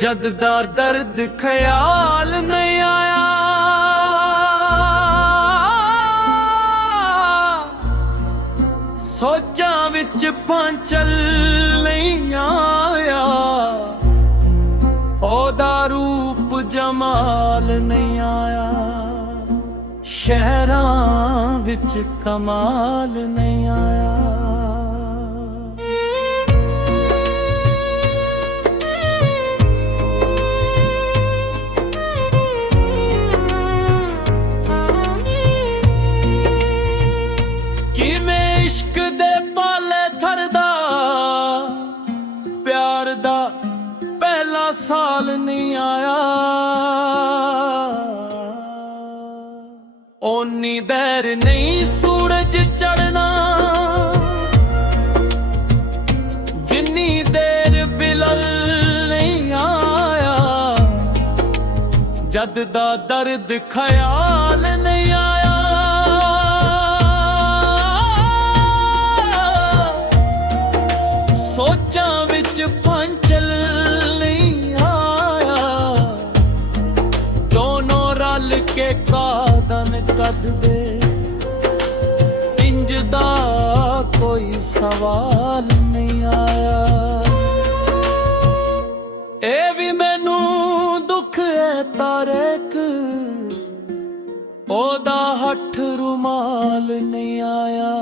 ਜਦ ਦਾ ਦਰਦ ਖਿਆਲ ਨਹੀਂ ਆਇਆ, ਸੋਚਾਂ ਵਿੱਚ ਪਾਂਚਲ ਨਹੀਂ ਆਇਆ, ਉਹਦਾ ਰੂਪ ਜਮਾਲ ਨਹੀਂ ਆਇਆ, ਸ਼ਹਿਰਾਂ ਵਿੱਚ ਕਮਾਲ ਨਹੀਂ ਆਇਆ। ਕਿਵੇਂ ਇਸ਼ਕ ਦੇ ਪਾਲੇ ਥਰਦਾ, ਪਿਆਰ ਦਾ ਪਹਿਲਾ ਸਾਲ ਨਹੀਂ ਆਇਆ, ਓਨੀ ਦੇਰ ਨਹੀਂ ਸੂਰਜ ਚੜ੍ਹਨਾ, ਜਿੰਨੀ ਦੇਰ ਬਿਲਲ ਨਹੀਂ ਆਇਆ, ਜਦ ਦਾ ਦਰਦ ਖਿਆਲ ਨਹੀਂ ਆਇਆ, ਸੋਚਾਂ ਵਿੱਚ ਪਾਂਚਲ ਨਹੀਂ ਆਇਆ, ਦੋਨੋਂ ਰਲ ਕੇ ਕਾਦਨ ਕੱਢਦੇ, ਇੰਜ ਦਾ ਕੋਈ ਸਵਾਲ ਨਹੀਂ ਆਇਆ। ਇਹ ਵੀ ਮੈਨੂੰ ਦੁੱਖ ਹੈ ਤਾਰਕ, ਉਹਦਾ ਹੱਥ ਰੁਮਾਲ ਨਹੀਂ ਆਇਆ।